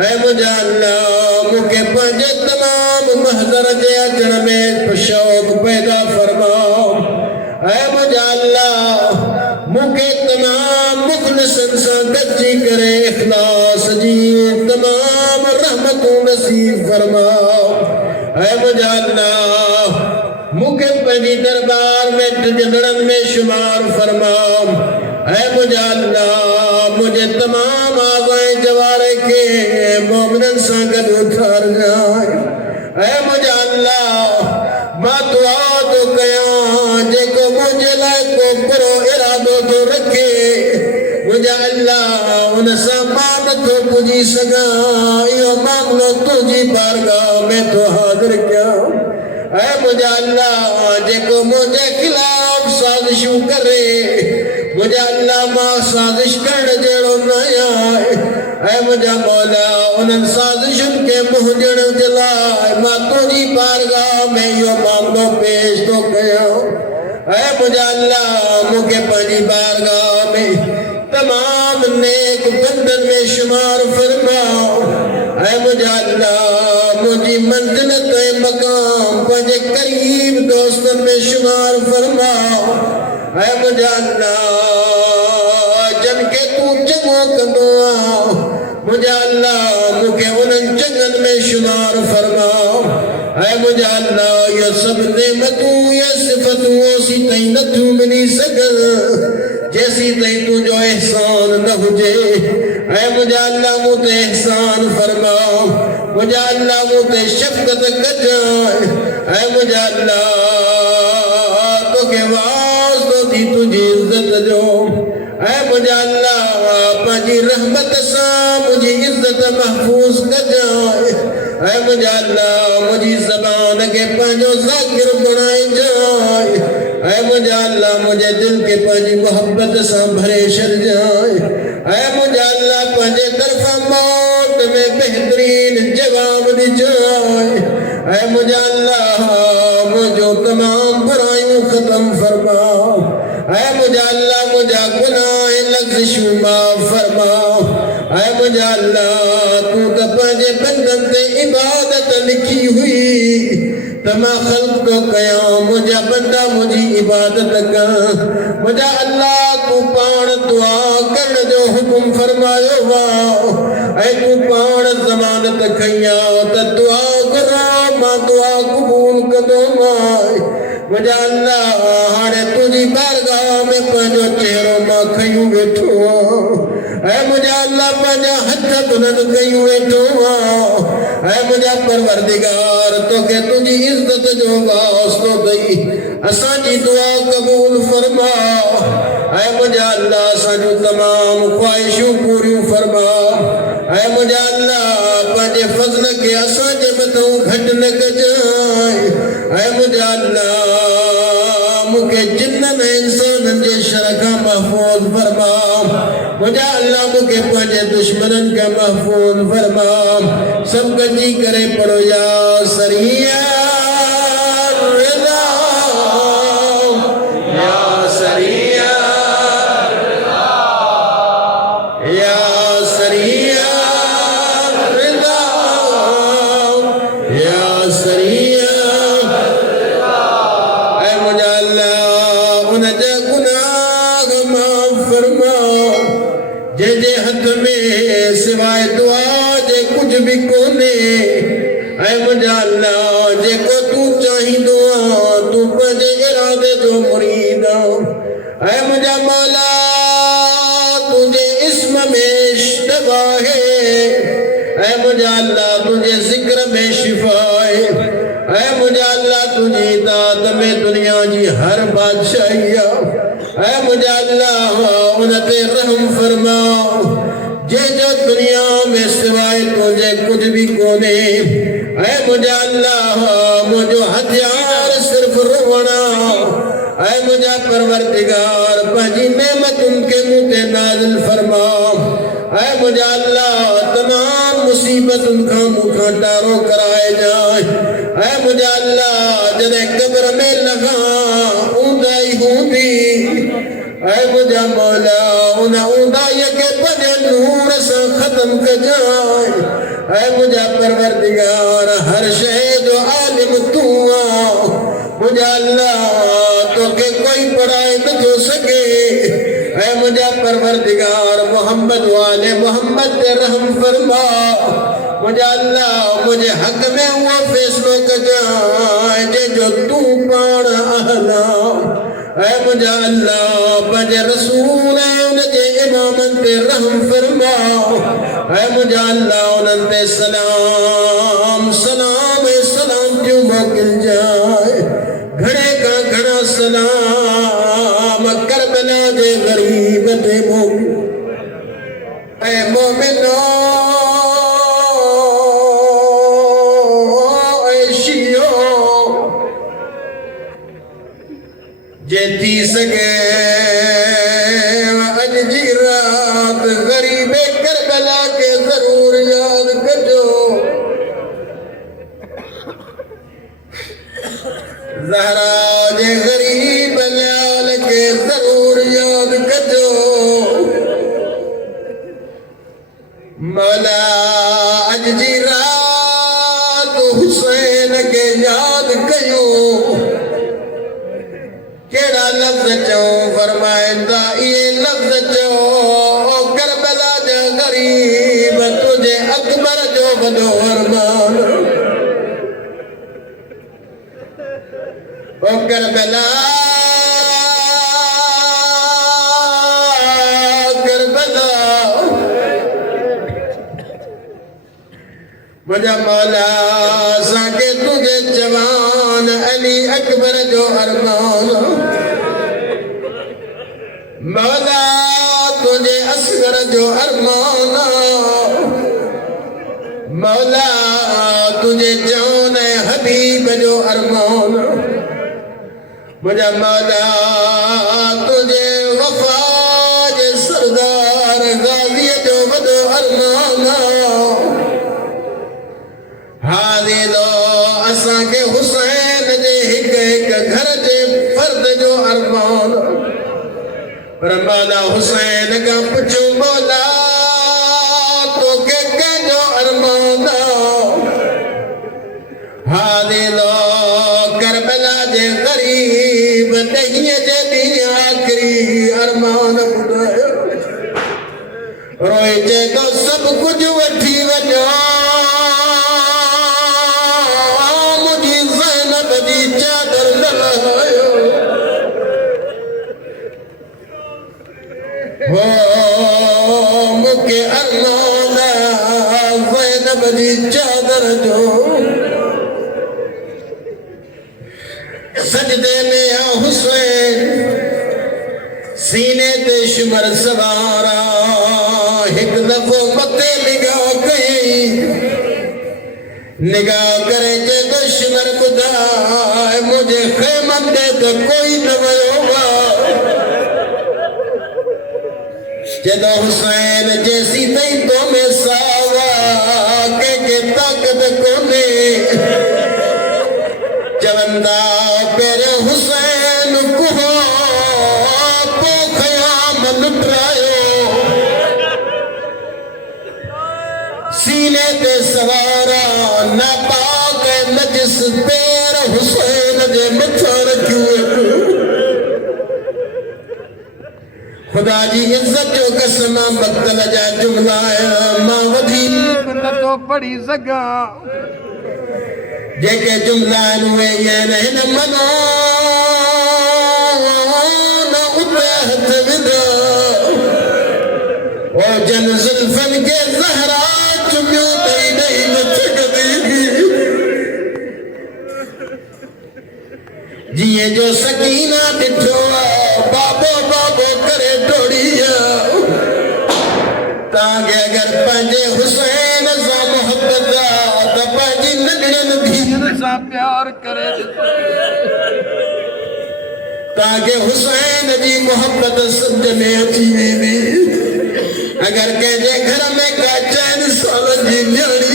ऐ मुझा अल्लाह मुके पंहिंजे तमाम महज़र जे अचण में शौक़ पैदा फरमाओ। ऐ मुझा अल्लाह मुके तमाम मुखलिसन सां गॾिजी करे इख़लास जी तमाम रहमतूं नसीब फरमाओ। ऐ मुझा अल्लाह मुके पंहिंजी दरबार में टिकंदड़न में शुमार फरमाओ। ऐ मुझा अल्लाह मुझे तमाम आज़ाए जवारे के मोमिनन सां गॾु उठार जाए। ऐ मुझा अल्लाह मां दुआ तो कयां जेको मुझे लाइ को बुरो इरादो तो रखे मुझा अल्लाह उन सां मां नथो पुजी सघां। इहो मामलो तुंहिंजी बारगाह में तो हाज़िर कयां। ऐ मुझा अल्लाह जेको मुझे खिलाफ साज़िशूं करे मुझा अल्लाह मां साज़िश करण जहिड़ो न आहे। ऐ मुझा मौला उन्हनि साज़िशुनि खे मुंहुं ॾियण जे लाइ मां तुंहिंजी बारगाह में इहो मामलो पेश थो कयां। ऐ मुझा अल्लाह मूंखे पंहिंजी बारगाह में तमाम नेक बंदन में शुमार फरमाओ। ऐ मुझा अल्लाह मुझी मंजिल ते मकाम पंहिंजे करीब दोस्तन में शुमार फरमाओ। ऐ मुझा अल्लाह जन के तू चङो कंदो आहे मुझा अल्लाह मूंखे उन्हनि चङनि में शुमार फरमाओ। ऐ मुझा अल्लाह ये सब नेमतूं ये सिफ़तूं ओसी ताईं नथियूं मिली सघनि जैसी ताईं तुंहिंजो एहसान न हुजे। ऐ मुझा अल्लाह मूं ते एहसान फरमाओ। मुझा अल्लाह मूं ते शफ़क़त कजांइ। ऐ मुझा अल्लाह तोखे वास्तो थी तुंहिंजी इज़्ज़त जो। ऐ मुझा अल्लाह पंहिंजी रहमत सां मुंहिंजी इज़्ज़त महफ़ूज़ कजांइ। ऐ मुझा अल्लाह मुंहिंजी ज़बान खे पंहिंजो ज़ाकिर बणाइजांइ। ऐ मुझा अल्लाह मुंहिंजे दिल खे पंहिंजी मोहब्बत सां भरे छॾिजांइ। ऐ मुझा अल्लाह पंहिंजे तरफ़ां मौत में बहितरीन जवाब ॾिजांइ। ऐ मुझा अल्लाह मुंहिंजो तमाम बुराइयूं ख़त्म फरमाओ। ऐ मुझा अल्लाह मुझा गुनाह लग़्ज़िशूं माफ़ फरमाओ। ऐ मुझा अल्लाह तूं त पंहिंजे बंदन ते इबादत लिखी हुई त मां ख़ल्क़ थो कयां मुंहिंजा बंदा मुंहिंजी इबादत कर। मुझा अल्लाह तूं पाण दुआ करण जो हुकुम फरमायो आहे ऐं तूं पाण ज़मानत खई आहे त दुआ घुरो मां दुआ क़बूल कंदोमांइ। मुझा अल्लाह हाणे तुंहिंजी बारगाह में पंहिंजो चहिरो मां खयूं वेठो आहियां। ऐ मुझा अल्लाह पंहिंजा हथ बुलंद कयूं वेठो आहियां। ऐ मुझा परवरदिगार तोखे तुंहिंजी इज़्ज़त जो वास्तो ॾेई असांजी दुआ क़बूल फरमाओ। ऐ मुझा अल्लाह असांजूं तमाम ख़्वाहिशूं पूरियूं फरमाओ। ऐ मुझा अल्लाह पंहिंजे फज़ल खे असांजे मथां घटि न कजांइ। ऐ मुझा अल्लाह मूंखे जिन्ननि ऐं इंसाननि जे शर खां महफ़ूज़ फरमाओ। मुझा अल्लाह मूंखे पंहिंजे दुश्मननि खां महफ़ूज़ फरमाओ। सभु गॾिजी करे पढ़ो या सरिया जंहिंजे हथ में सिवाय दुआ जे कुछ भी कोने। ऐ मुझा अल्लाह जेको तू चाहींदो आहे तू पंहिंजे इरादे जो मुरीद आहे। ऐ मुझा मौला तुंहिंजे इस्म में शिफ़ा है। ऐ मुझा अल्लाह तुंहिंजे ज़िक्र में शिफ़ा है। ऐ मुझा अल्लाह तुंहिंजी इताअत में दुनिया जी हर बादशाही आहे। ऐ मुझा अल्लाह उन ते रहम फरमाओ जंहिंजो दुनिया में सिवाय तुंहिंजे कुछ भी कोने। ऐ मुझा अल्लाह मुंहिंजो हथियार सिर्फ़ रोवण आहे। ऐ मुझा परवरदिगार पंहिंजी नेमत उनके मुंह ते नाज़िल फरमा। ऐ मुझा अल्लाह तमाम मुसीबत उनका मुखा टारो कराए जाए। ऐ मुझा अल्लाह जॾहिं कब्र में लगा ऊंदाई हूंदी, ऐ मुझा मौला उन ऊंदाई के पंहिंजे नूर सां ख़त्म कजाए। ऐ मुझा परवरदिगार हर शइ जो आलिम तू आ। मुझा अल्लाह तोखे कोई पढ़ाए नथो सके। ऐ मुझा परवरदिगार मोहम्मद वाले मोहम्मद ते रहम फरमा। मुझा अल्लाह मुझे हक में वो फैसलो कजाए जे जो तू पाण अहला। ऐ मुझा अल्लाह पंहिंजे रसूल उनजे इमामन ते रहम फरमा। ऐ मुझा अल्लाह उन्हनि ते सलाम सलाम सलाम क्यों मोकिल जाए। घणे का घणा सलाम करबला जे गरीब ते मोकिल। ऐ मोमिनो ऐ शियो जे थी सके अज जी रात गरीबे करबला के जरूर याद कजो। ज़हरा जे गरीब लाल के जरूर याद कजो। मौला अज जी रात हुसैन के याद कयो। केड़ा लफ्ज़ चो फरमाइंदा ये लफ्ज़ चो करबला जा गरीब तुझे अकबर जो वॾो अरमान। ओ करबला करबला मुझा मौला साके तुझे जवान अली अकबर जो अरमान। मौला तुझे असगर जो अरमान। मौला तुझे जान हबीब जो अरमान। मुझा मौला तुझे वफा जे सरदार गाज़ी जो वॾो अरमान। हाज़े दो असांखे हुसैन जे हिक हिक घर जे फर्द जो अरमान। पर मौला हुसैन का पुछो मौला तोखे कंहिंजो अरमान। हाज़े दो करबला जे गरीब ॾहीअ जे ॾींहुं आख़िरी अरमान ॿुधायो। रोए चए थो सभु कुझु वठी वञो मुंहिंजी ज़ैनब जी चादर न लहायो। हो मूंखे अरमान ज़ैनब जी चादर जो। सजदे में आ हुसैन सीने ते शुमर सवारा। हिक दफ़ो मथे निगाह कई निगाह करे जे दुश्मन ॿुधाए मुझे ख़ैमन ते त कोई न वियो जदो हुसैन जैसी तई तो में सावा के ताकत कोने। चवंदा पेरे हुसैन कुहो पो ख़याम लुटायो। सीने ते सवारा नापाक नजिस पैर हुसैन जे मथां रखियो। खुदा जी इज्जत जो कसम मक्तल जा जुमला मां वधीक नथो पढ़ी सघां। जेके जुमला उहे हिन मनो न उते हथ विधो। ओ जन ज़ुल्फ़नि खे ज़हरा चुमियो ॾेई ॾेई न सघंदी। जीअं जो सकीना ॾिठो बाबो बाबो करे डोड़ी। तव्हांखे अगरि पंहिंजे हुसैन सां मोहबत आहे त पंहिंजी नंढड़नि धीअनि सां प्यार करे। ताकि हुसैन जी मोहब्बत सज में अची वेंदी। अगर कंहिंजे घर में का चैन साल जी न्याणी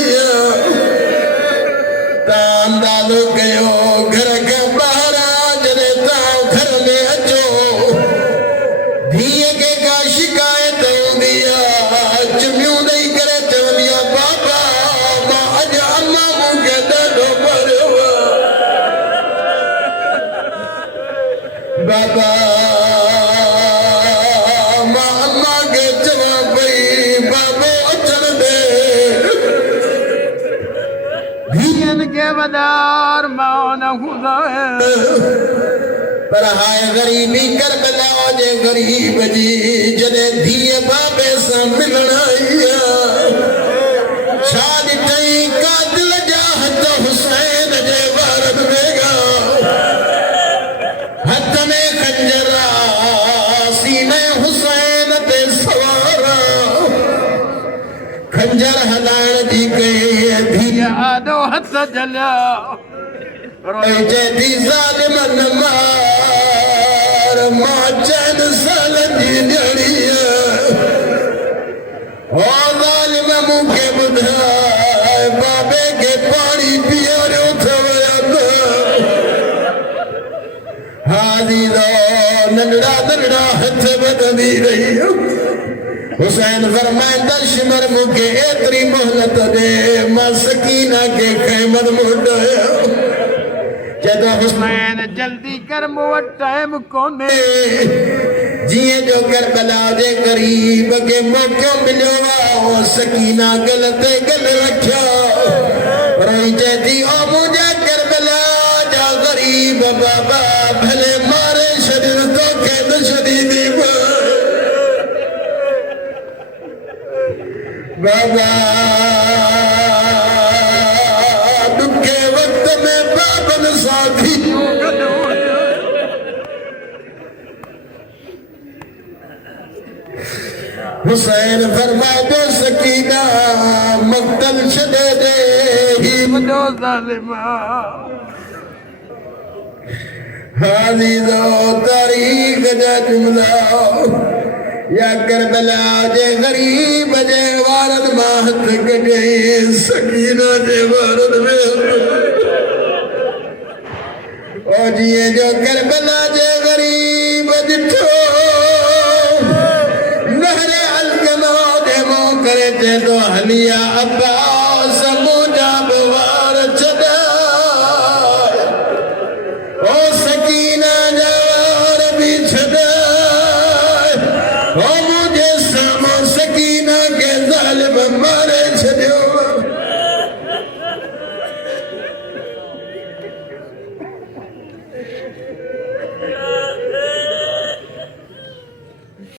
ता अंदाज़ो कयो घर खां ॿाहिरां जॾहिं तव्हां घर में अचो धीअ खे का शिकायत हूंदी आहे चुमियूं ॾेई करे चवंदी आहे बाबा मां अॼु अम्मा मूंखे ॾाढो मारियो बाबा मां अम्मा खे चवां पई बाबो अचण दे धीअनि खे वॾार मान हूंदा पर हाय गरीबी करबला जे गरीब जी जॾहिं धीअ बाबे सां मिलण आई छा ॾिठई कातिल जा हथ हुसैन जे वारनि में हथ में खंजर सीने हुसैन ते सवार खंजर हलाइण जी कई धीअ आॾो हथ जलिया रोई चेती ज़ालिमन मार मां चैन साल जी न्याणी ओ ज़ालिम मूंखे ॿुधाए बाबे खे पाणी पीआरियो अथव हाज़ीरो नंढड़ा नंढड़ा हथ वधंदी रही हुसैन फरमाए दशमर मूंखे एतिरी मोहलत ॾे मां सकीना खे ख़ैमत मोटाया जदों हुसैन जल्दी कर मूं वटि टाइम कोन्हे जीअं जो करबला जे ग़रीब खे मौक़ो मिलियो आहे सकीना गल ते गल रखियो रोई चए थी ओ मुंहिंजा करबला जा ग़रीब बाबा भले मारे छॾनि तोखे न छॾींदी बाबा ॾुखे वक़्त में बाबनि सां थी हुसैन फरमाए सकीना मक़तल छॾे दे ही वॾो ज़ालिम हाज़ीरो तारीख़ जा जुमला या करबला जे ग़रीब जे वारनि मां हथ कढई सकीना जे वारनि में ओ जीअं जो करबला जे ग़रीब ॾिठो लहरे अलकनो जे मुंहुं करे चए थो हलिया अब्बा